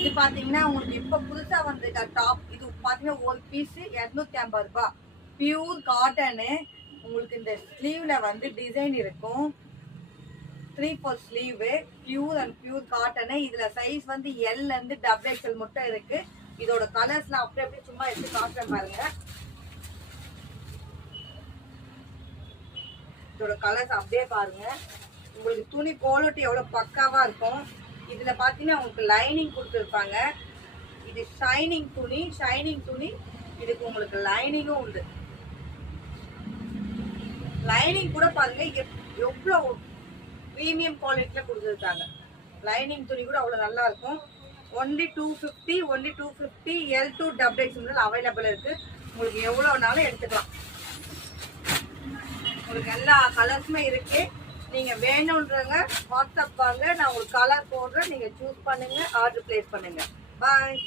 இது பாத்தீங்கன்னா உங்களுக்கு இப்ப புதுசா வந்திருக்க டாப். இது பாத்தீங்கன்னா ஒரு பீஸ் 250 ரூபாய். Pure cotton. உங்களுக்கு இந்த ஸ்லீவ்ல வந்து டிசைன் இருக்கும். 3/4 sleeve, pure and pure cotton. இதுல சைஸ் வந்து எல் இருந்து XXL மட்டும் இருக்கு. இதோட கலர்ஸ்லாம் அப்படியே சும்மா எடுத்து காட்டுறேன் பாருங்க. இதோட கலர்ஸ் அப்படியே பாருங்க. உங்களுக்கு துணி குவாலிட்டி எவ்வளவு பக்காவா இருக்கும். இதுல பாத்தீங்கன்னா உங்களுக்கு லைனிங் கொடுத்துருப்பாங்க. இது ஷைனிங் துணி. இதுக்கு உங்களுக்கு லைனிங்கும் உண்டு. லைனிங் கூட பாருங்க எவ்வளவு பிரீமியம் குவாலிட்டில கொடுத்துருக்காங்க. லைனிங் துணி கூட அவ்வளவு நல்லா இருக்கும். ஒன்லி 250 L2 XXL அவைலபிள் இருக்கு. உங்களுக்கு எவ்வளவுனாலும் எடுத்துக்கலாம். உங்களுக்கு எல்லா கலர்ஸுமே இருக்கு. நீங்க வேணும்ன்றவங்க வாட்ஸ்அப் வாங்க, நான் உங்களுக்கு கலர் போடுறேன். நீங்க சூஸ் பண்ணுங்க, ஆர்டர் பிளேஸ் பண்ணுங்க. பாய்.